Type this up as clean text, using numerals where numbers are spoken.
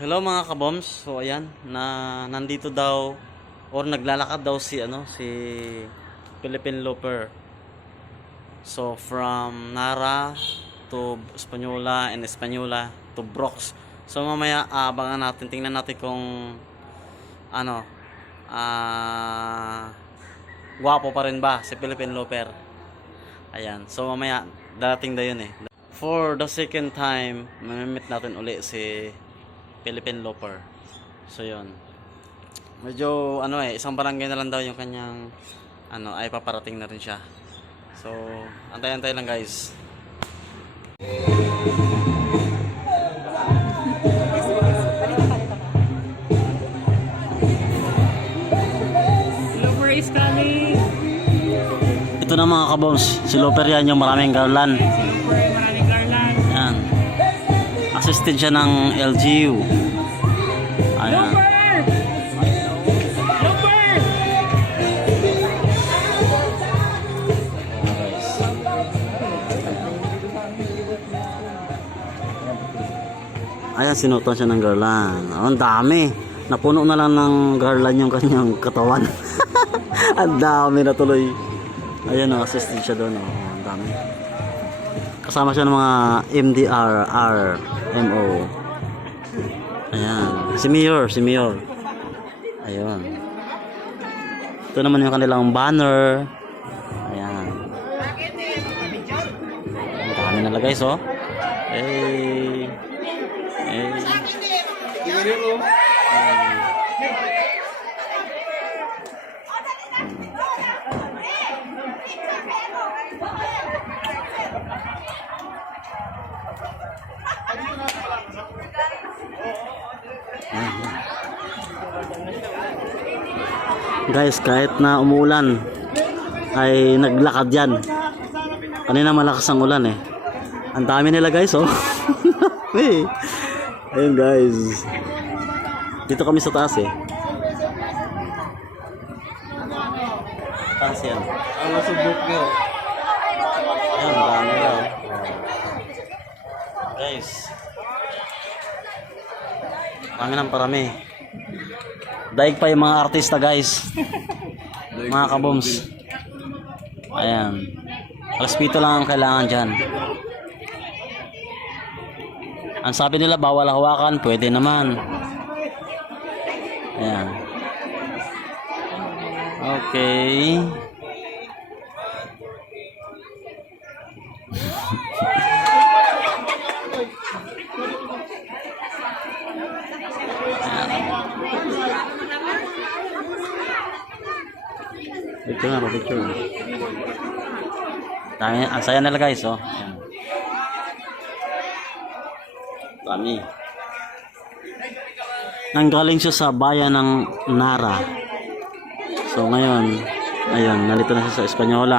Hello mga kaboms. So ayan, nandito daw or naglalakad daw si Philippine Loper. So from Nara to Española and Española to Brox. So mamaya abangan natin, tingnan natin kung ano gwapo pa rin ba si Philippine Loper. Ayan. So mamaya darating daw yun eh. For the second time, mamimit natin uli si Philippine Loper. So yun. Medyo isang barangay na lang daw yung kanyang ay paparating na rin siya. So antay-antay lang guys. Loper is coming. Ito na mga kaboms, si Loper yan yung maraming garland. Loper, maraming garland. Yan. Assisted siya ng LGU. Ayan. Loper! Ayan, sinutan siya ng garland. Ang dami. Napuno na lang ng garland yung kanyang katawan. Ang dami na tuloy. Ayan, assisted siya doon. Ang dami. Kasama siya ng mga MDR, RMO. Ayan. Si Mayor. Ayun. Ito naman yung kanilang banner. Ayan. Ang dami nila guys, oh. Hey. Guys, kahit na umuulan ay naglakad yan. Kanina malakas ang ulan eh. Ang dami nila guys, oh. Hey. Ayun guys. Dito kami sa taas eh. Taas yan. Ang nasubok nyo. Ayun, dami nila, oh. Guys. Parami ng parami. Daig pa yung mga artista guys. Mga kaboms. Ayan. Respeto lang ang kailangan dyan. Ang sabi nila bawal hawakan, pwede naman. Ayan. Okay. Picture na, picture. Dami, ang saya nila guys, oh. Ayan. Dami. Nanggaling siya sa bayan ng Nara. So ngayon, ayun, nalito na siya sa Española.